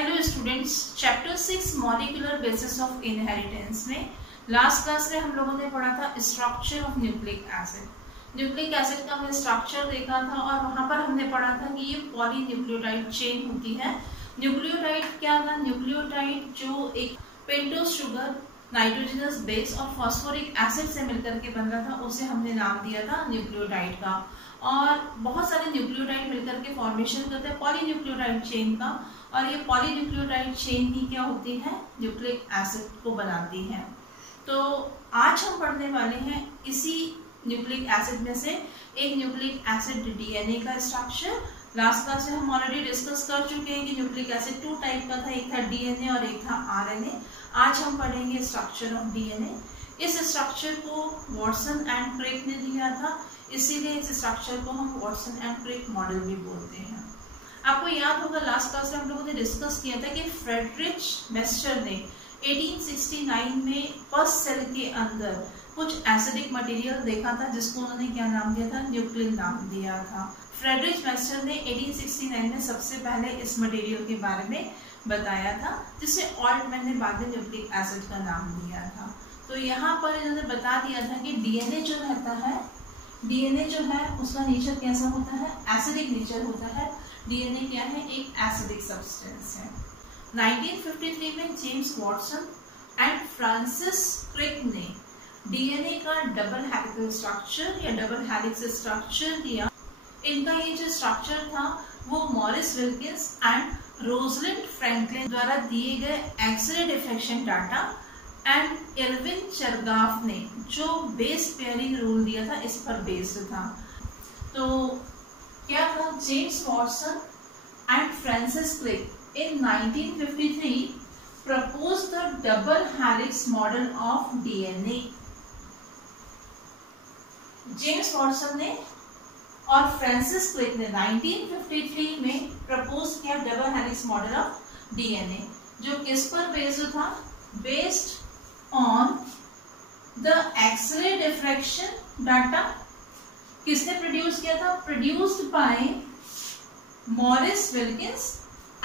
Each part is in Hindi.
Hello students, chapter 6 molecular basis of inheritance में लास्ट क्लास में हम लोगों ने पढ़ा था structure of nucleic acid. Nucleic acid का हमने स्ट्रक्चर देखा था और वहां पर हमने पढ़ा था कि ये पॉलीन्यूक्लियोटाइड चेन होती है। न्यूक्लियोटाइड क्या था? न्यूक्लियोटाइड जो एक पेंटोज शुगर, नाइट्रोजनस बेस और फॉस्फोरिक एसिड से मिलकर के बन रहा था, उसे हमने नाम दिया था न्यूक्लियोटाइड का। और बहुत सारे न्यूक्लियोटाइड मिलकर के फॉर्मेशन करते हैं पॉलीन्यूक्लियोटाइड चेन का, और ये पॉलीन्यूक्लियोटाइड चेन ही क्या होती है? न्यूक्लिक एसिड को बनाती है। तो आज हम पढ़ने वाले हैं इसी न्यूक्लिक एसिड में से एक न्यूक्लिक एसिड डीएनए का स्ट्रक्चर। लास्ट क्लास में हम ऑलरेडी डिस्कस कर चुके हैं कि न्यूक्लिक एसिड 2 टाइप का था, एक था डीएनए और एक था आरएनए। आज हम पढ़ेंगे स्ट्रक्चर ऑफ डीएनए। इस स्ट्रक्चर को वॉटसन एंड क्रिक ने दिया था, इसीलिए इस स्ट्रक्चर को हम वॉटसन एंड क्रिक मॉडल भी बोलते हैं। आपको याद होगा लास्ट क्लास में हम लोगों ने डिस्कस किया था कि फ्रेडरिच मेस्टर ने 1869 में फर्स्ट सेल के अंदर कुछ एसिडिक मटेरियल देखा था, जिसको उन्होंने क्या नाम दिया था? न्यूक्लिन नाम दिया था। फ्रेडरिच मेस्टर ने 1869 में सबसे पहले इस मटेरियल के बारे में बताया था, जिसे ऑल्टमैन ने बाद में न्यूक्लिक एसिड का नाम दिया था। तो यहाँ पर इन्होंने बता दिया था कि डीएनए जो रहता है, डीएनए जो है उसका नेचर कैसा होता है? एसिडिक नेचर होता है। डीएनए क्या है? एक एसिडिक सब्सटेंस है। 1953 में James Watson and Francis Crick ने डीएनए का डबल हेलिकल स्ट्रक्चर या डबल हेलिक्स स्ट्रक्चर दिया। इनका ये जो स्ट्रक्चर था वो Maurice Wilkins and Rosalind Franklin द्वारा दिए गए X ray diffraction data and Erwin Chargaff ने जो बेस पेयरिंग रूल दिया था, इस पर बेस्ड था। तो क्या था? James Watson and Francis Crick in 1953 proposed the double helix model of DNA। James Watson ने और फ्रांसिस क्रिक ने 1953 में प्रपोज किया double helix model of DNA, जो किस पर बेस्ड था? Based on the X ray diffraction data. किसने प्रोड्यूस किया था? Produced by Maurice Wilkins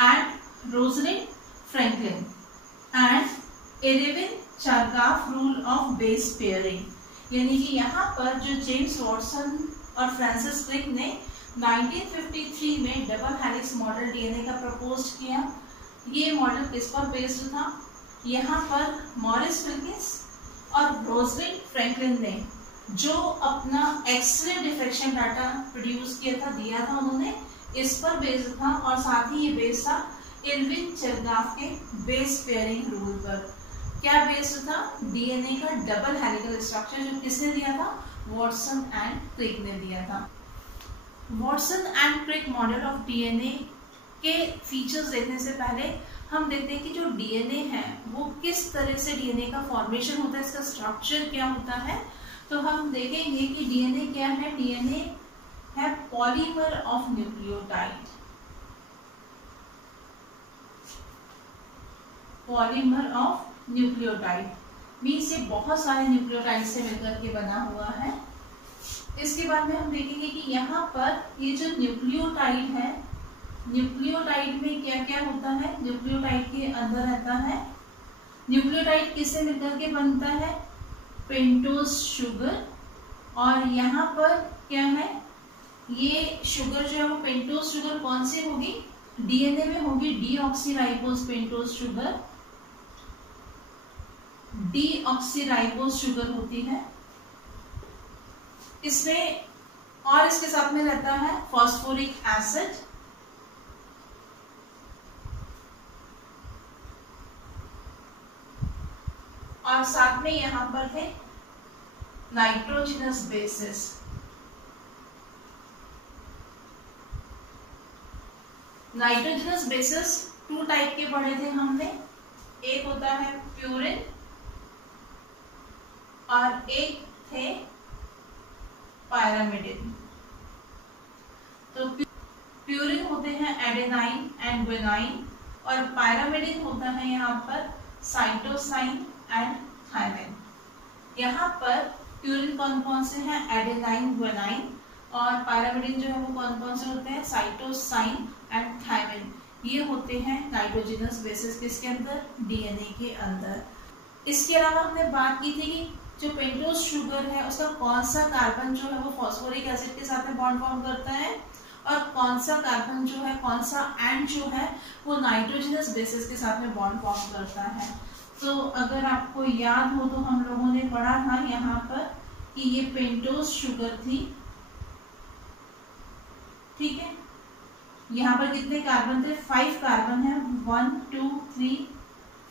and Rosalind Franklin and Erwin Chargaff rule of base pairing। यानी कि यहाँ पर जो जेम्स वॉटसन और फ्रांसिस क्रिक ने 1953 में डबल हेलिक्स मॉडल डीएनए का प्रपोज किया, ये मॉडल किस पर बेस्ड था? यहाँ पर मॉरिस विल्किंस और रोजलिंड फ्रैंकलिन ने जो अपना एक्सरे डिफ्रैक्शन डाटा प्रोड्यूस किया था, दिया था उन्होंने, इस पर बेस्ड था। और साथ ही ये बेस्ड था एल्विन चरगाफ के बेस पेयरिंग रूल पर। क्या बेस्ड था? डीएनए का डबल हेलिकल स्ट्रक्चर, जो किसने दिया था? वॉटसन एंड क्रिक ने दिया था। Watson and Crick model of DNA के फीचर्स देखने से पहले हम देखते हैं कि जो डीएनए है वो किस तरह से डीएनए का फॉर्मेशन होता है, इसका स्ट्रक्चर क्या होता है। तो हम देखेंगे कि डीएनए क्या है। डीएनए है polymer of nucleotide. Polymer of nucleotide means ये बहुत सारे न्यूक्लियोटाइड से मिलकर के बना हुआ है। इसके बाद में हम देखेंगे कि यहाँ पर ये जो न्यूक्लियोटाइड है, न्यूक्लियोटाइड में क्या क्या होता है? न्यूक्लियोटाइड के अंदर रहता है, न्यूक्लियोटाइड किससे मिलकर के बनता है? Pentose sugar. और यहाँ पर क्या है? ये शुगर जो है वो पेंटोज शुगर कौन सी होगी? डीएनए में होगी deoxyribose pentose sugar. Deoxyribose sugar होती है इसमें, और इसके साथ में रहता है फॉस्फोरिक एसिड। और साथ में यहां पर है nitrogenous bases. Nitrogenous bases 2 type के पढ़े थे हमने, एक होता है प्यूरिन और एक थे पायरामिडिन। तो प्यूरिन होते हैं एडेनाइन एंड ग्वानिन और पायरामिडिन होता है यहाँ पर साइटोसाइन एंड थायमिन। यहाँ पर प्यूरिन कौन कौन से हैं? एडेनाइन, ग्वानिन, और पायरामिडिन जो है वो कौन कौन से होते हैं? Cytosine and thymine. ये होते हैं नाइट्रोजनस बेसिस किसके अंदर, डीएनए के अंदर। इसके अलावा हमने बात की थी कि जो पेंटोज शुगर है उसका कौन सा कार्बन जो है वो फॉस्फोरिक एसिड के साथ में बॉन्ड फॉर्म करता है और कौन सा कार्बन जो है, कौन सा एंड जो है वो नाइट्रोजनस बेसिस के साथ में बॉन्ड फॉर्म करता है। तो अगर आपको याद हो तो हम लोगों ने पढ़ा था यहाँ पर कि ये पेंटोज शुगर थी, ठीक है। यहाँ पर कितने कार्बन थे, 5 कार्बन है, 1 2 3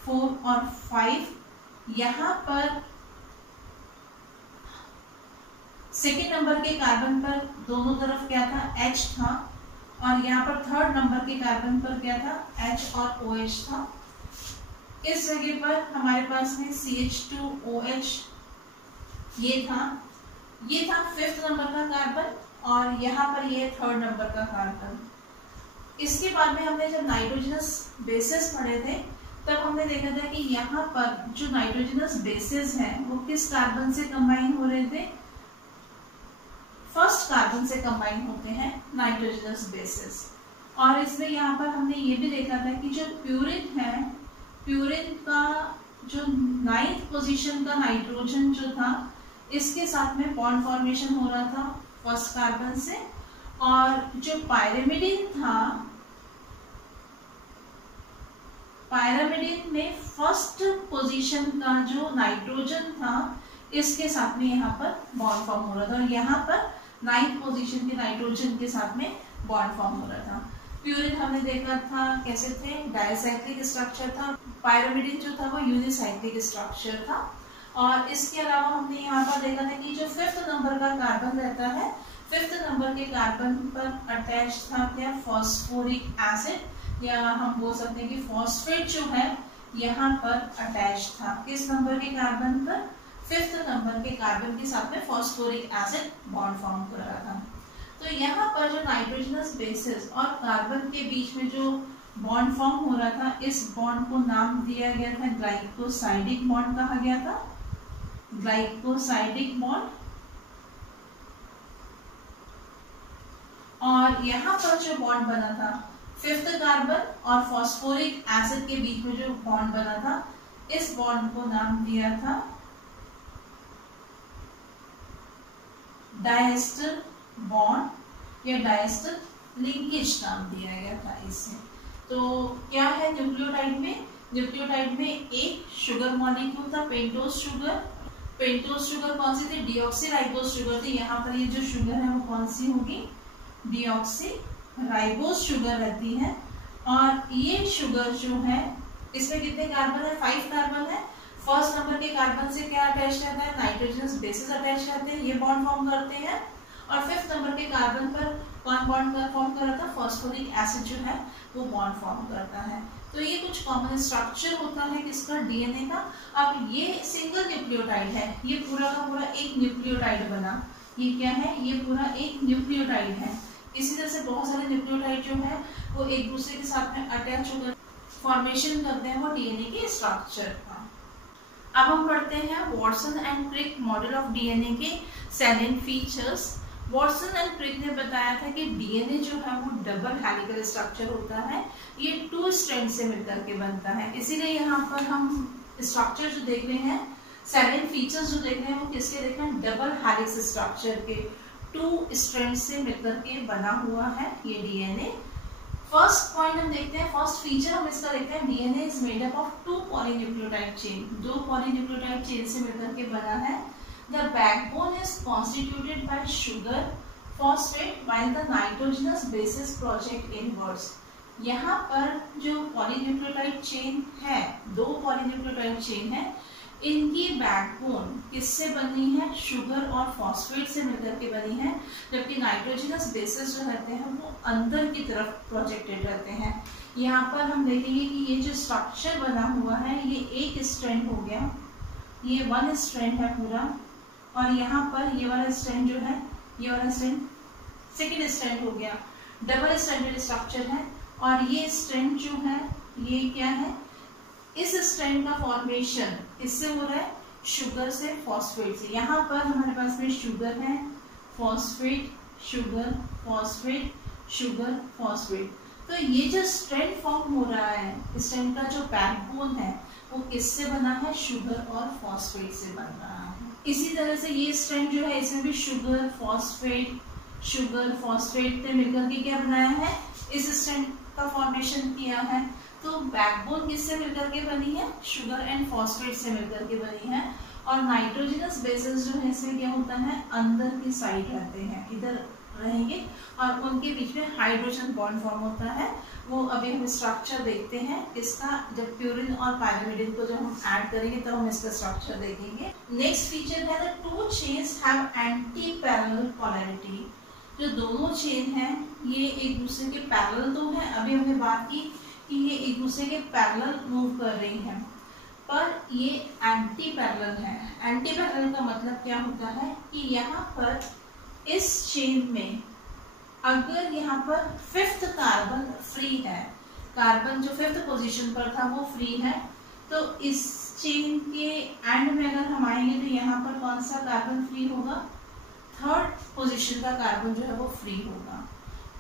4 और 5। यहाँ पर सेकेंड नंबर के कार्बन पर दोनों तरफ क्या था, H था, और यहाँ पर थर्ड नंबर के कार्बन पर क्या था, H और OH था। इस जगह पर हमारे पास में CH2OH ये था फिफ्थ नंबर का कार्बन, और यहाँ पर ये थर्ड नंबर का कार्बन। इसके बाद में हमने जब नाइट्रोजनस बेसिस पढ़े थे तब हमने देखा था कि यहाँ पर जो नाइट्रोजनस बेसिस है वो किस कार्बन से कंबाइन हो रहे थे, फर्स्ट कार्बन से कंबाइन होते हैं नाइट्रोजनस बेसिस। और इसमें यहाँ पर हमने ये भी देखा था कि जो प्यूरिन है, प्यूरिन का जो 9th पोजीशन का नाइट्रोजन जो था इसके साथ में बॉन्ड फॉर्मेशन हो रहा था फर्स्ट कार्बन से, और जो पायरामिडिन था, पायरामिडिन में फर्स्ट पोजीशन का जो नाइट्रोजन था इसके साथ में यहाँ पर बॉन्ड फॉर्म हो रहा था, और यहाँ पर 9th पोजीशन के नाइट्रोजन के साथ में बॉन्ड फॉर्म हो रहा था। प्यूरिन हमने देखा था कैसे थे, डायसाइक्लिक स्ट्रक्चर था, पायरामिडिन जो था वो यूनिसाइक्लिक स्ट्रक्चर था। और इसके अलावा हमने यहाँ पर देखा था कि जो 5th नंबर का कार्बन रहता है, 5th नंबर के कार्बन पर अटैच था क्या, फॉस्फोरिक एसिड, या हम बोल सकते हैं कि फॉस्फेट जो है यहाँ पर अटैच था किस नंबर के कार्बन पर, 5th नंबर के कार्बन के साथ में फॉस्फोरिक एसिड बॉन्ड फॉर्म कर रहा था। तो यहाँ पर जो नाइट्रोजनस बेसिस और कार्बन के बीच में जो बॉन्ड फॉर्म हो रहा था, इस बॉन्ड को नाम दिया गया था ग्लाइकोसाइडिक बॉन्ड कहा गया था, ग्लाइकोसाइडिक बॉन्ड। और यहाँ पर जो बॉन्ड बना था 5th कार्बन और फॉस्फोरिक एसिड के बीच में जो बॉन्ड बना था, इस बॉन्ड को नाम दिया था डायस्टर बॉन्ड या डायस्टर लिंकेज नाम दिया गया था इसे। तो क्या है न्यूक्लियोटाइड में, न्यूक्लियोटाइड में एक शुगर मॉलिक्यूल था पेंटोज शुगर। पेंटोज शुगर कौन सी थी, डीऑक्सीराइबोज शुगर थी। यहाँ पर ये जो शुगर है वो कौन सी होगी, डीऑक्सीराइबोज शुगर रहती है। और ये शुगर जो है इसमें कितने कार्बन है, 5 कार्बन है। फर्स्ट नंबर के कार्बन से क्या अटैच रहता है, नाइट्रोजनस बेसिस अटैच रहते हैं, ये बॉन्ड फॉर्म करते हैं। और 5th नंबर के कार्बन पर कौन बॉन्ड फॉर्म कर रहा था, फॉस्फोरिक एसिड जो है वो बॉन्ड फॉर्म करता है। तो ये कुछ कॉमन स्ट्रक्चर होता है किसका, डीएनए का। अब ये सिंगल न्यूक्लियोटाइड है, ये पूरा का पूरा एक न्यूक्लियोटाइड बना, ये क्या है, ये पूरा एक न्यूक्लियोटाइड है। इसी तरह से बहुत सारे न्यूक्लियोटाइड जो है वो एक दूसरे के साथ में अटैच होकर फॉर्मेशन करते हैं वो डीएनए के स्ट्रक्चर का। अब हम पढ़ते हैं Watson and Crick model of DNA के salient features. Watson and Crick ने बताया था कि डीएनए जो है वो डबल हेलिकल स्ट्रक्चर होता है, ये 2 स्ट्रैंड से मिलकर के बनता है। इसीलिए यहाँ पर हम स्ट्रक्चर जो देख रहे हैं, सैलिएंट फीचर्स जो देख रहे हैं वो किसके देख रहे हैं, डबल हेलिक्स स्ट्रक्चर के 2 स्ट्रैंड से मिलकर के बना हुआ है ये डीएनए। फर्स्ट पॉइंट हम देखते हैं, फर्स्ट फीचर हम इसका देखते हैं, DNA is made up of 2 polynucleotide chain, 2 polynucleotide chain से मिलकर के बना है। The backbone is constituted by sugar, phosphate, while the nitrogenous bases project inwards. यहाँ पर जो पॉलीन्यूक्लियोटाइड चेन है, 2 पॉलीन्यूक्लियोटाइड चेन है, इनकी बैकबोन किससे बनी है, शुगर और फॉस्फेट से मिलकर के बनी है, जबकि नाइट्रोजनस बेसिस जो रहते हैं वो अंदर की तरफ प्रोजेक्टेड रहते हैं। यहाँ पर हम देखेंगे कि ये जो स्ट्रक्चर बना हुआ है ये एक स्ट्रैंड हो गया, ये 1 स्ट्रैंड है पूरा, और यहाँ पर ये वाला स्ट्रैंड जो है, ये वाला स्ट्रैंड सेकेंड स्ट्रैंड हो गया, डबल स्ट्रैंडेड स्ट्रक्चर है। और ये स्ट्रैंड जो है ये क्या है, इस स्ट्रैंड का फॉर्मेशन किससे हो रहा है, शुगर से, फॉस्फेट से। यहाँ पर हमारे पास में शुगर है, phosphate, sugar, phosphate, sugar, phosphate. तो ये जो स्ट्रैंड फॉर्म हो रहा है, स्ट्रैंड का जो बैकबोन है वो किससे बना है? शुगर और फॉस्फेट से बन रहा है। इसी तरह से ये स्ट्रैंड जो है इसमें भी शुगर फॉस्फेट ने मिलकर के क्या बनाया है? इस स्ट्रैंड का फॉर्मेशन किया है। तो बैकबोन किससे मिलकर के बनी है? शुगर एंड फॉस्फेट से मिलकर के बनी है। और नाइट्रोजनस बेसेस जो है इसमें क्या होता है? अंदर की साइड रहते हैं, इधर रहेंगे और उनके बीच में हाइड्रोजन बॉन्ड फॉर्म होता है। वो अभी हम स्ट्रक्चर देखते हैं इसका, जब प्यूरिन और पायरिमिडिन को जब हम ऐड करेंगे तब हम इसका स्ट्रक्चर देखेंगे। नेक्स्ट फीचर है the two chains have anti parallel polarity. जो दोनों चेन हैं ये एक दूसरे के पैरेलल तो है, अभी हमने बात की कि ये एक दूसरे के पैरेलल मूव कर रही हैं, पर ये एंटी पैरेलल है। एंटी पैरेलल का मतलब क्या होता है कि यहाँ पर इस चेन में अगर यहाँ पर 5th कार्बन फ्री है, कार्बन जो 5th पोजीशन पर था वो फ्री है, तो इस चेन के एंड में अगर हम आएंगे तो यहाँ पर कौन सा कार्बन फ्री होगा? 3rd पोजीशन का कार्बन जो है वो फ्री होगा।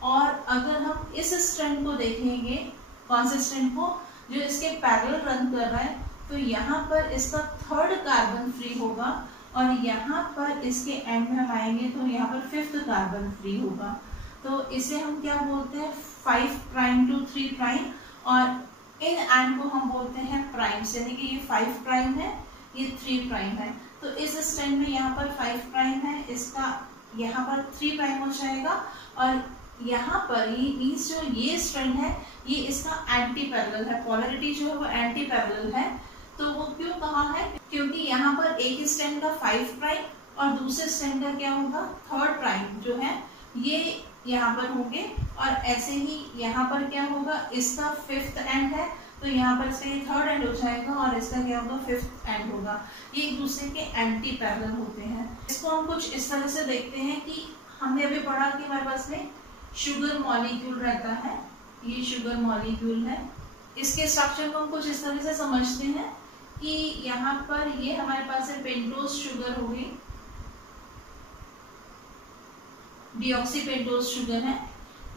और अगर हम इस स्ट्रैंड को देखेंगे, कौन से स्ट्रैंड को? जो इसके पैरेलल रन कर रहा है, तो यहाँ पर इसका 3rd कार्बन फ्री होगा और यहाँ पर इसके एंड में हम आएंगे तो यहाँ पर 5th कार्बन फ्री होगा। तो इसे हम क्या बोलते हैं? 5 प्राइम टू 3 प्राइम, और इन एंड को हम बोलते हैं प्राइम्स, यानी कि ये 5 प्राइम है, ये 3 प्राइम है। तो इस स्ट्रैंड में यहाँ पर 5 प्राइम है, इसका यहाँ पर 3 प्राइम हो जाएगा, और यहाँ पर ये मीन्स जो ये स्ट्रैंड है ये इसका एंटी पैरेलल है, पोलैरिटी जो है वो एंटी पैरेलल है। तो वो क्यों कहा है? क्योंकि यहाँ पर एक स्ट्रैंड का 5 प्राइम और दूसरे स्ट्रैंड का क्या होगा? 3rd प्राइम जो है ये यहाँ पर होंगे, और ऐसे ही यहाँ पर क्या होगा? इसका 5th एंड है तो यहाँ पर इसका ये 3rd एंड हो जाएगा और इसका क्या होगा? 5th एंड होगा। ये एक दूसरे के एंटी पैरेलल होते हैं। इसको हम कुछ इस तरह से देखते हैं कि हमने अभी पढ़ा कि हमारे पास में शुगर मॉलिक्यूल रहता है, ये शुगर मॉलिक्यूल है। इसके स्ट्रक्चर को हम कुछ इस तरह से समझते हैं कि यहाँ पर ये हमारे पास है पेंटोज शुगर होगी, डीऑक्सी पेंटोज शुगर है।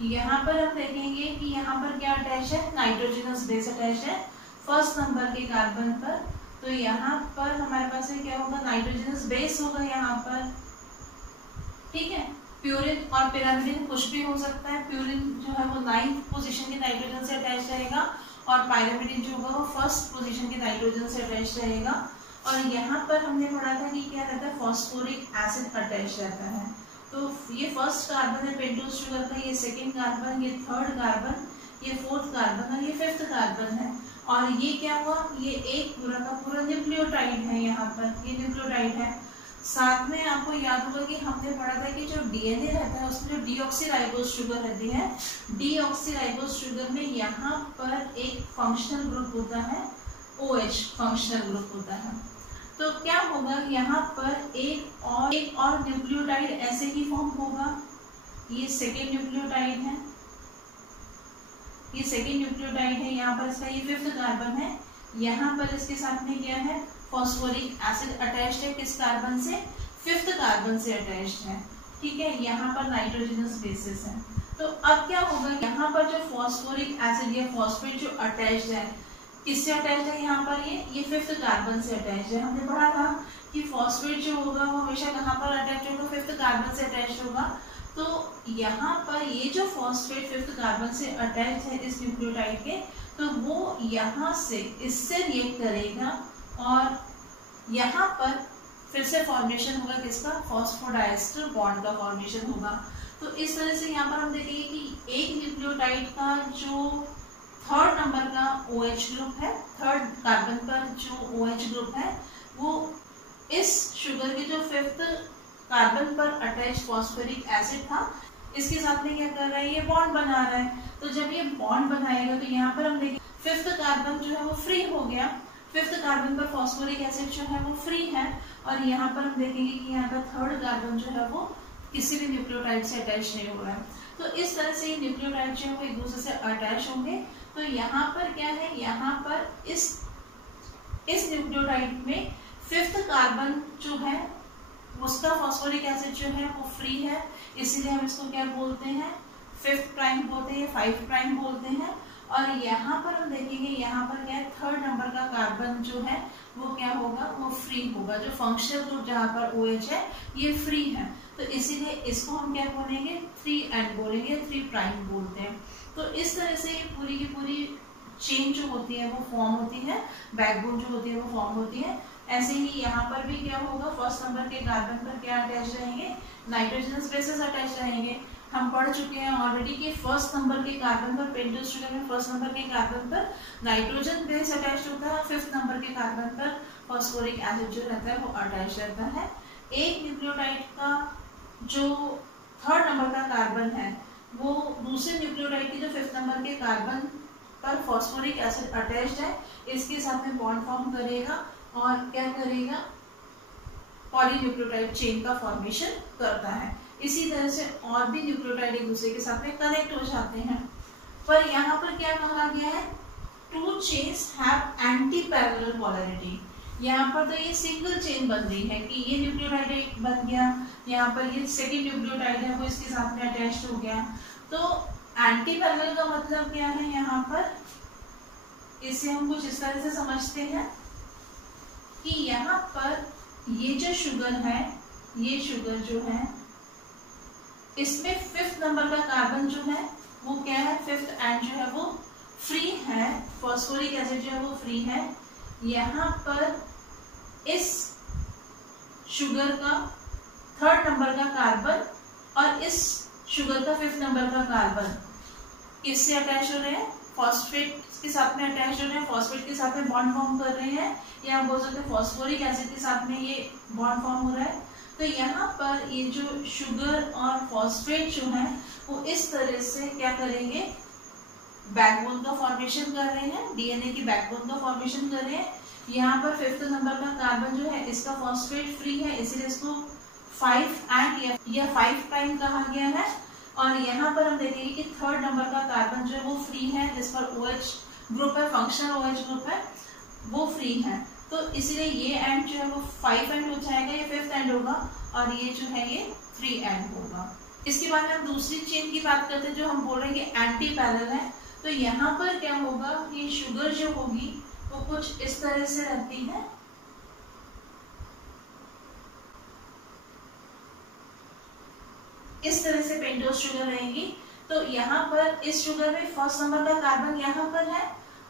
यहाँ पर हम देखेंगे कि यहाँ पर क्या अटैच है? नाइट्रोजनस बेस अटैच है 1st नंबर के कार्बन पर। तो यहाँ पर हमारे पास में क्या होगा? नाइट्रोजनस बेस होगा यहाँ पर, ठीक है। प्यूरिन और पिरामिडिन कुछ भी हो सकता है। प्यूरिन जो है वो 9th पोजीशन के नाइट्रोजन से अटैच रहेगा और पायरिमिडिन जो होगा वो 1st पोजीशन के नाइट्रोजन से अटैच रहेगा। और यहाँ पर हमने पढ़ा था कि क्या रहता है? फॉस्फोरिक एसिड अटैच रहता है। तो ये 1st कार्बन है पेंटोज शुगर का, ये 2nd कार्बन, ये 3rd कार्बन, ये 4th कार्बन और ये 5th कार्बन है। और ये क्या हुआ? ये एक पूरा का पूरा न्यूक्लियोटाइड है, यहाँ पर ये न्यूक्लियोटाइड है। साथ में आपको याद होगा कि हमने पढ़ा था कि जो डीएनए रहता है उसमें जो डीऑक्सीराइबोज शुगर रहती है, डीऑक्सीराइबोज शुगर में यहाँ पर एक फंक्शनल ग्रुप होता है, OH फंक्शनल ग्रुप होता है। तो क्या होगा? यहाँ पर एक और न्यूक्लियोटाइड ऐसे ही फॉर्म होगा। ये 2nd न्यूक्लियोटाइड है, ये 2nd न्यूक्लियोटाइड है। यहाँ पर इसका ये 5th कार्बन है। यहाँ पर इसके साथ में क्या है? फॉस्फोरिक एसिड अटैच्ड है। किस कार्बन से? 5th कार्बन से अटैच्ड है, ठीक है। यहाँ पर नाइट्रोजनस बेसिस है। तो अब क्या होगा? यहाँ पर जो फॉस्फोरिक एसिड या फॉस्फेट जो अटैच्ड है, किससे अटैच्ड है? यहाँ पर ये 5th कार्बन से अटैच्ड है। हमने पढ़ा था कि फॉस्फेट जो होगा वो हमेशा कहाँ पर अटैच होगा? 5th कार्बन से अटैच होगा। तो यहाँ पर ये जो फॉस्फेट 5th कार्बन से अटैच है इस न्यूक्लियोटाइड के, तो वो यहाँ से इससे रिएक्ट करेगा और यहाँ पर फिर से फॉर्मेशन होगा किसका? फॉस्फोडाइस्टर बॉन्ड का फॉर्मेशन होगा। तो इस तरह से यहाँ पर हम देखेंगे कि एक न्यूक्लियोटाइड का जो 3rd नंबर का OH ग्रुप है, 3rd कार्बन पर जो OH ग्रुप है, वो इस शुगर के जो 5th कार्बन पर अटैच फॉस्फोरिक एसिड था इसके साथ में क्या कर रहा है? ये बॉन्ड बना रहा है। तो जब ये बॉन्ड बनाएगा तो यहाँ पर हम देखेंगे 5th कार्बन जो है वो फ्री हो गया, 5th कार्बन पर फॉस्फोरिक एसिड जो है वो फ्री है, और यहाँ पर हम देखेंगे कि यहाँ पर 3rd कार्बन जो है वो किसी भी न्यूक्लियोटाइड से अटैच नहीं हो रहा है। तो इस तरह से ये न्यूक्लियोटाइड जो है वो एक दूसरे से अटैच होंगे। तो यहाँ पर क्या है? यहाँ पर इस न्यूक्लियोटाइड में 5th कार्बन जो है उसका फॉस्फोरिक एसिड जो है वो फ्री है, इसीलिए हम इसको क्या बोलते हैं? 5th प्राइम बोलते हैं, 5 प्राइम बोलते हैं। और यहाँ पर हम देखेंगे, यहाँ पर क्या है, 3rd नंबर का कार्बन जो है वो क्या होगा, वो फ्री होगा। जो फंक्शनल ग्रुप जहाँ पर OH है ये फ्री है, तो इसीलिए इसको हम क्या बोलेंगे, 3 बोलेंगे, 3 प्राइम बोलते हैं। तो इस तरह से पूरी की पूरी चेन जो होती है वो फॉर्म होती है, बैकबोन जो होती है वो फॉर्म होती है। ऐसे ही यहाँ पर भी क्या होगा, फर्स्ट नंबर के कार्बन पर क्या अटैच रहेंगे, नाइट्रोजनस बेसेस अटैच रहेंगे। हम पढ़ चुके हैं ऑलरेडी कि फर्स्ट नंबर के कार्बन पर, पेंटोस शुगर में फर्स्ट नंबर के कार्बन पर नाइट्रोजन बेस अटैच होता है, 5th नंबर के कार्बन पर फॉस्फोरिक एसिड जो रहता है वो अटैच रहता है। एक न्यूक्लियोटाइड का जो 3rd नंबर का कार्बन है वो दूसरे न्यूक्लियोटाइड के जो 5th नंबर के कार्बन पर फॉस्फोरिक एसिड अटैच्ड है, इसके साथ में बॉन्ड फॉर्म करेगा और क्या करेगा, पॉलीन्यूक्लियोटाइड चेन का फॉर्मेशन करता है। इसी तरह से और भी न्यूक्लियोटाइड एक दूसरे के साथ में कनेक्ट हो जाते हैं। पर यहाँ पर क्या कहा गया है, 2 chains have anti parallel polarity. यहाँ पर तो ये सिंगल चेन बन रही है कि ये न्यूक्लियोटाइड एक बन गया, यहाँ पर ये सेकेंड न्यूक्लियोटाइड है वो इसके साथ में अटैच्ड हो गया। तो एंटी पैरेलल का मतलब क्या है, यहाँ पर इसे हम कुछ इस तरह से समझते हैं कि यहाँ पर ये जो शुगर है, ये शुगर जो है इसमें 5th नंबर का कार्बन जो है वो क्या है, 5th एंड जो है वो फ्री है, फॉस्फोरिक एसिड जो है वो फ्री है। यहाँ पर इस शुगर का 3rd नंबर का कार्बन और इस शुगर का 5th नंबर का कार्बन किससे अटैच हो रहे हैं, फॉस्फेट के साथ में अटैच हो रहे हैं, फॉस्फेट के साथ में बॉन्ड फॉर्म कर रहे हैं, या हम बोल सकते हैं फॉस्फोरिक एसिड के साथ में ये बॉन्ड फॉर्म हो रहा है। तो यहाँ पर ये जो शुगर और फॉस्फेट जो है वो इस तरह से क्या करेंगे, बैकबोन का फॉर्मेशन कर रहे हैं, DNA की बैकबोन का फॉर्मेशन कर रहे हैं। यहाँ पर 5th नंबर का कार्बन जो है इसका फॉस्फेट फ्री है, इसलिए इसको 5 एंड या 5 प्राइम कहा गया है। और यहाँ पर हम देखेंगे कि 3rd नंबर का कार्बन जो है वो फ्री है, जिस पर OH ग्रुप है, फंक्शनल OH ग्रुप है, वो फ्री है। तो इसलिए ये एंड जो है वो 5 एंड हो जाएगा, ये 5th एंड होगा, और ये जो है ये 3 एंड होगा। इसके बाद में हम दूसरी चेन की बात करते हैं जो हम बोल रहे हैं कि एंटी पैरेलल है। तो यहाँ पर क्या होगा, ये शुगर जो होगी वो कुछ इस तरह से रहती है, इस तरह से पेंटोस शुगर रहेगी। तो यहाँ पर इस शुगर में 1st नंबर का कार्बन यहाँ पर है,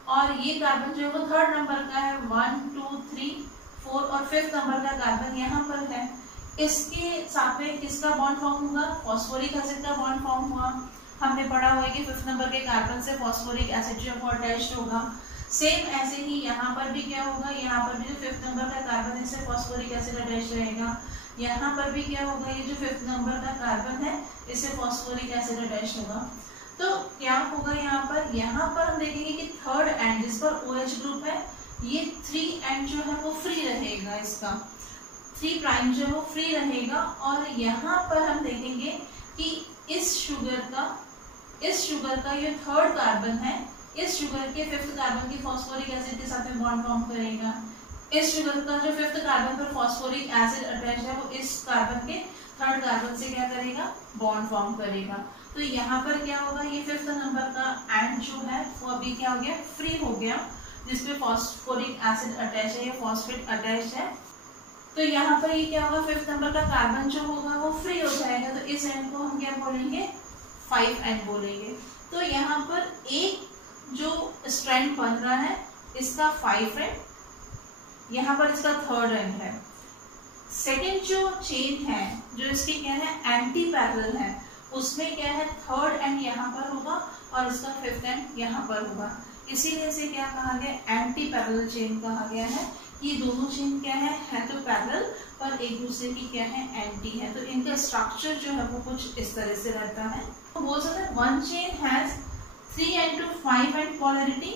और ये कार्बन जो है वो 3rd नंबर का है, 1 2 3 4, और 5th नंबर का कार्बन यहाँ पर है। इसके साथ में किसका बॉन्ड फॉर्म होगा, फॉस्फोरिक एसिड का बॉन्ड फॉर्म हुआ। हमने पढ़ा हुआ है कि 5th नंबर के कार्बन से फॉस्फोरिक एसिड जो है वो अटैच्ड होगा। सेम ऐसे ही यहाँ पर भी क्या होगा, यहाँ पर भी जो 5th नंबर का कार्बन है इससे फॉस्फोरिक एसिड अटैच रहेगा। यहाँ पर भी क्या होगा, ये जो 5th नंबर का कार्बन है इससे फॉस्फोरिक एसिड अटैच होगा। तो क्या होगा यहाँ पर हम देखेंगे कि 3rd एंड जिस पर OH ग्रुप है, ये 3 एंड जो है वो फ्री रहेगा, इसका 3 प्राइम जो है वो फ्री रहेगा। और यहाँ पर हम देखेंगे कि इस शुगर का ये 3rd कार्बन है, इस शुगर के 5th कार्बन की फॉस्फोरिक एसिड के साथ में बॉन्ड फॉर्म करेगा। इस शुगर का जो 5th कार्बन पर फॉस्फोरिक एसिड अटैच है वो इस कार्बन के 3rd कार्बन से क्या करेगा, बॉन्ड फॉर्म करेगा। तो यहाँ पर क्या होगा, ये 5th नंबर का एंड जो है वो अभी क्या हो गया, फ्री हो गया, जिसमें फॉस्फोरिक एसिड अटैच है या फॉस्फेट अटैच है। तो यहाँ पर ये क्या होगा, 5th नंबर का कार्बन जो होगा वो फ्री हो जाएगा। तो इस एंड को हम क्या बोलेंगे, 5 एंड बोलेंगे। तो यहाँ पर एक जो स्ट्रैंड बन रहा है इसका 5 एंड, यहाँ पर इसका 3rd एंड है। सेकेंड जो चेन है जो इसकी क्या है, एंटी पैरेलल है, उसमें क्या है 3rd एंड यहाँ पर होगा और इसका 5th एंड यहाँ पर होगा। इसीलिए इसे क्या कहा गया, एंटी पैरेलल चेन कहा गया है। ये दोनों चेन क्या है तो पैरेलल पर एक दूसरे की क्या है, एंटी है। तो इनका स्ट्रक्चर जो है वो कुछ इस तरह से रहता है। तो बोल सकते हैं one chain has 3 end to 5 end polarity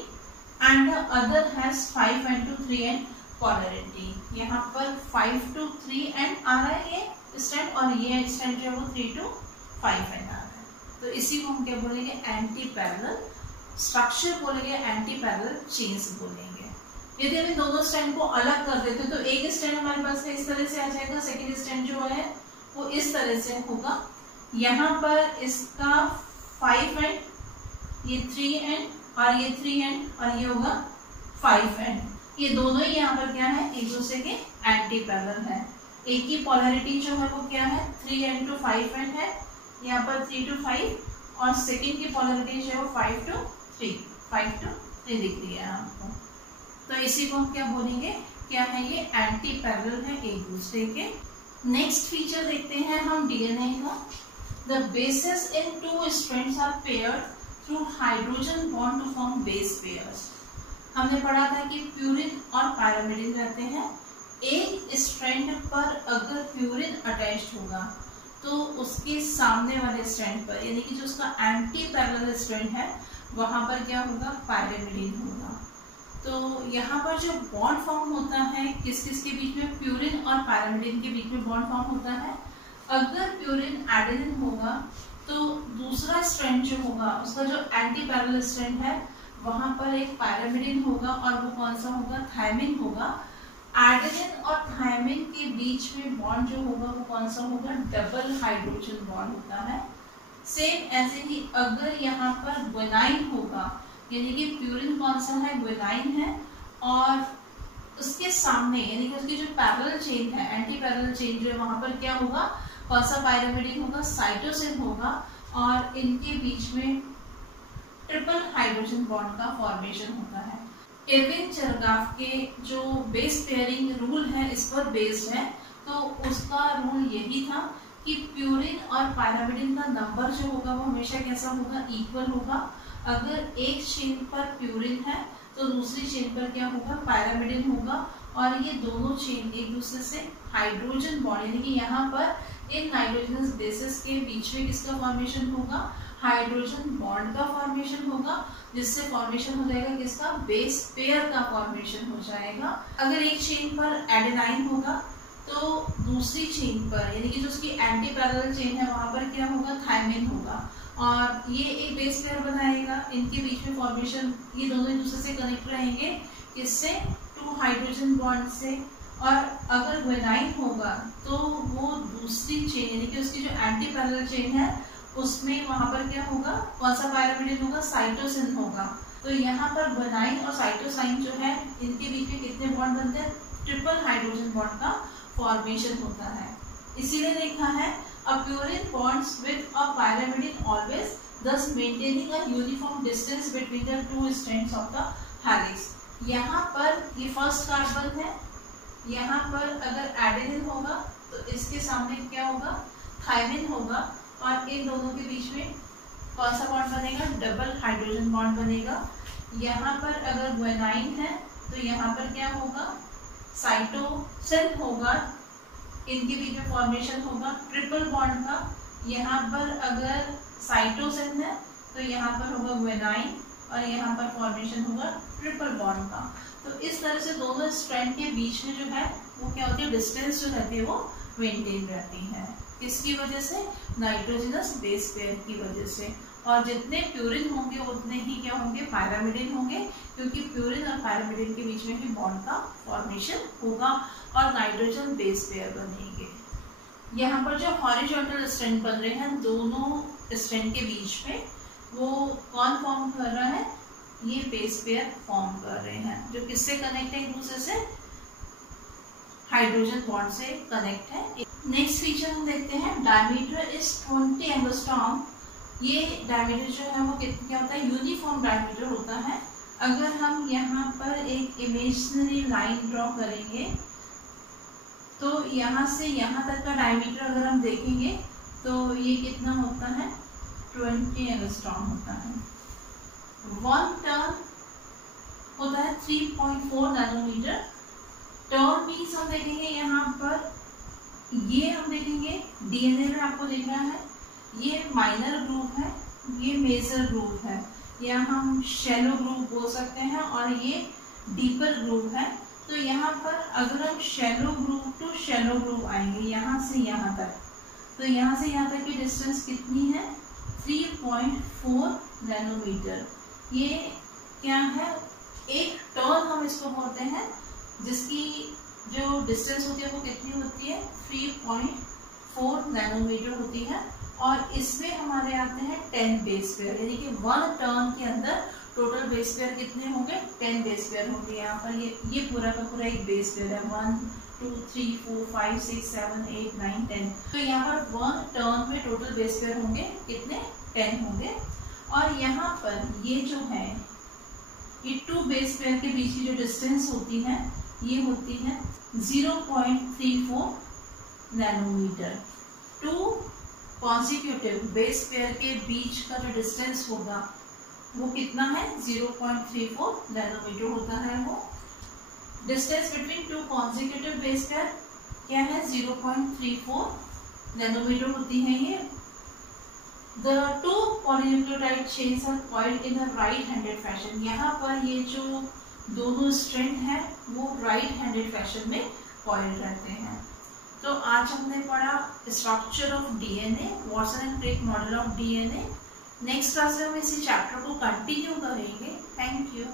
and the other has 5 end to 3 end polarity. यहाँ पर 5 to 3 एंड आ रहा है ये स्टैंड, और ये स्टैंड जो है वो 3 to 5 एंड आ रहा है। तो इसी को हम क्या बोलेंगे, एंटी पैरेलल स्ट्रक्चर बोलेंगे, एंटी पैरेलल चेन्स बोलेंगे। यदि हम दोनों स्टैंड को अलग कर देते तो एक स्टैंड हमारे पास इस तरह से आ जाएगा, सेकेंड स्टैंड जो है वो इस तरह से होगा। यहाँ पर इसका 5 एंड, ये 3 एंड, और ये 3 एंड, और ये होगा 5 एंड। ये दोनों ही यहाँ पर क्या है, एक दूसरे के एंटी पैरेलल है। एक ही पोलैरिटी जो है वो क्या है, 3 एंड टू 5 एंड है, यहाँ पर 3 to 5, और सेकेंड की पोलैरिटी जो है वो 5 to 3 दिख रही है आपको। तो इसी को हम क्या बोलेंगे, क्या है, ये एंटी पैरेलल है एक दूसरे के। नेक्स्ट फीचर देखते हैं हम डीएनए का। The bases in two strands are paired through hydrogen bond to form base pairs. हमने पढ़ा था कि प्यूरिन और पायरामिडिन रहते हैं। एक स्ट्रैंड पर अगर प्यूरिन अटैच्ड होगा तो उसके सामने वाले स्ट्रैंड पर, यानी कि जो उसका एंटी पैरेलल स्ट्रैंड है, वहां पर क्या होगा, पायरामिडिन होगा। तो यहाँ पर जो बॉन्ड फॉर्म होता है किस किस के बीच में, प्यूरिन और पायरामिडिन के बीच में बॉन्ड फॉर्म होता है। अगर प्यूरिन एडेनिन होगा तो दूसरा स्ट्रैंड जो होगा, उसका जो एंटी पैरेलल स्ट्रैंड है, वहां पर एक पायरामिडिन होगा, और वो कौन सा होगा, थायमिन होगा। एडेनिन और थायमिन के बीच में बॉन्ड जो होगा वो कौन सा होगा, डबल हाइड्रोजन बॉन्ड होता है। सेम ऐसे ही अगर यहाँ पर ग्वेनाइन होगा, यानी कि प्यूरिन कौन सा है, ग्वेनाइन है, और उसके सामने यानी कि उसकी जो पैरेलल चेन है, एंटी पैरेलल चेन जो है, वहां पर क्या होगा, कौन सा पायरामिडिन होगा, साइटोसिन होगा, और इनके बीच में ट्रिपल हाइड्रोजन बॉन्ड का फॉर्मेशन होता है। इरविन चरगाफ के जो बेस पेयरिंग रूल है इस पर बेस्ड है। तो उसका रूल यही था कि प्यूरिन और पायरामिडिन का नंबर जो होगा वो हमेशा कैसा होगा, इक्वल होगा। अगर एक चेन पर प्यूरिन है तो दूसरी चेन पर क्या होगा, पायरामिडिन होगा, और ये दोनों चेन एक दूसरे से हाइड्रोजन बॉन्ड, यानी कि यहाँ पर इन नाइट्रोजनस बेसिस के बीच में किसका फॉर्मेशन होगा, हाइड्रोजन बॉन्ड का फॉर्मेशन होगा, जिससे फॉर्मेशन हो जाएगा किसका, बेस पेयर का फॉर्मेशन हो जाएगा। अगर एक चेन पर एडेनाइन होगा तो दूसरी चेन पर, यानी कि जो उसकी एंटी पैरेलल चेन है, वहां पर क्या होगा, थायमिन होगा, और ये एक बेस पेयर बनाएगा। इनके बीच में फॉर्मेशन, ये दोनों एक दूसरे से कनेक्ट रहेंगे, किससे, 2 हाइड्रोजन बॉन्ड से। और अगर ग्वेनाइन होगा तो वो दूसरी चेन, यानी कि उसकी जो एंटी पैरेलल चेन है, उसमें वहां पर क्या होगा, कौन सा पायरामिडिन होगा, साइटोसिन होगा। तो यहाँ पर ग्वेनाइन और साइटोसाइन जो है, इनके बीच में कितने बॉन्ड बनते हैं, ट्रिपल हाइड्रोजन बॉन्ड का फॉर्मेशन होता है। इसीलिए देखा है, a purine bonds with a pyrimidine always, thus maintaining a uniform distance between the two strands of the helix। यहाँ पर ये फर्स्ट कार्बन है, यहाँ पर अगर एडेनिन होगा तो इसके सामने क्या होगा, थायमिन होगा, और इन दोनों के बीच में कौन सा बॉन्ड बनेगा, डबल हाइड्रोजन बॉन्ड बनेगा। यहाँ पर अगर ग्वेनाइन है तो यहाँ पर क्या होगा, साइटोसिन होगा, इनके बीच में फॉर्मेशन होगा ट्रिपल बॉन्ड का। यहाँ पर अगर साइटोसिन है तो यहाँ पर होगा ग्वेनाइन, और यहाँ पर फॉर्मेशन होगा ट्रिपल बॉन्ड का। तो इस तरह से दोनों स्ट्रैंड के बीच में जो है वो क्या होती है, डिस्टेंस जो रहती है वो मेंटेन रहती है। किसकी वजह से, नाइट्रोजनस बेस पेयर की वजह से। और जितने प्यूरिन होंगे उतने ही क्या होंगे, पायरामिडिन होंगे, क्योंकि प्यूरिन और पायरामिडिन के बीच में भी बॉन्ड का फॉर्मेशन होगा और नाइट्रोजन बेस पेयर बनेंगे। यहाँ पर जो हॉरिजॉन्टल स्ट्रैंड बन रहे हैं दोनों स्ट्रैंड के बीच में, वो कौन फॉर्म कर रहा है, ये बेस पेयर फॉर्म कर रहे हैं, जो किससे कनेक्ट है, एक दूसरे से हाइड्रोजन बॉन्ड से कनेक्ट है। नेक्स्ट फीचर हम देखते हैं, डायमीटर इज 20 एंगस्ट्रॉम। ये डायमीटर जो है वो क्या होता है, यूनिफॉर्म डायमीटर होता है। अगर हम यहाँ पर एक इमेजिनरी लाइन ड्रॉ करेंगे तो यहाँ से यहाँ तक का डायमीटर अगर हम देखेंगे तो ये कितना होता है, 20 एंगस्ट्रॉम होता है। 1 टर्न होता है 3.4 नैनोमीटर। टर्न मीन्स हम देखेंगे यहाँ पर, ये हम देखेंगे डीएनए में आपको देख रहा है, ये माइनर ग्रुप है, ये मेजर ग्रुप है, या हम शैलो ग्रुप बोल सकते हैं, और ये डीपर ग्रुप है। तो यहाँ पर अगर हम shallow group to shallow group आएंगे, यहाँ से यहाँ तक, तो यहाँ से यहाँ तक की डिस्टेंस कितनी है, 3.4 नैनोमीटर। ये क्या है, एक टर्न हम इसको बोलते हैं, जिसकी जो डिस्टेंस होती है वो कितनी होती है, 3.4 नैनोमीटर होती है। और इसमें हमारे आते हैं 10 बेस पेयर, यानी कि 1 टर्न के अंदर टोटल बेस पेयर कितने होंगे, 10 बेस पेयर होंगे। यहाँ पर ये पूरा का पूरा एक बेस पेयर है, 1 2 3 4 5 6 7 8 9 10। तो यहाँ पर 1 टर्न में टोटल बेस पेयर होंगे कितने, 10 होंगे। और यहाँ पर ये जो है ये 2 बेस पेयर के बीच की जो डिस्टेंस होती है ये होती है 0.34 नैनोमीटर। 2 कॉन्सिक्यूटिव बेस पेयर के बीच का जो डिस्टेंस होगा वो कितना है, 0.34 नैनोमीटर होता है। वो distance between 2 consecutive base pair क्या है, 0.34 नैनोमीटर होती है ये। The 2 polynucleotide chains are coiled in a right-handed fashion। यहाँ पर ये जो दोनों स्ट्रैंड है वो राइट हैंडेड फैशन में कॉइल रहते हैं। तो आज हमने पढ़ा structure of DNA, Watson and Crick model of DNA. Next class में हम इसी चैप्टर को कंटिन्यू करेंगे। Thank you.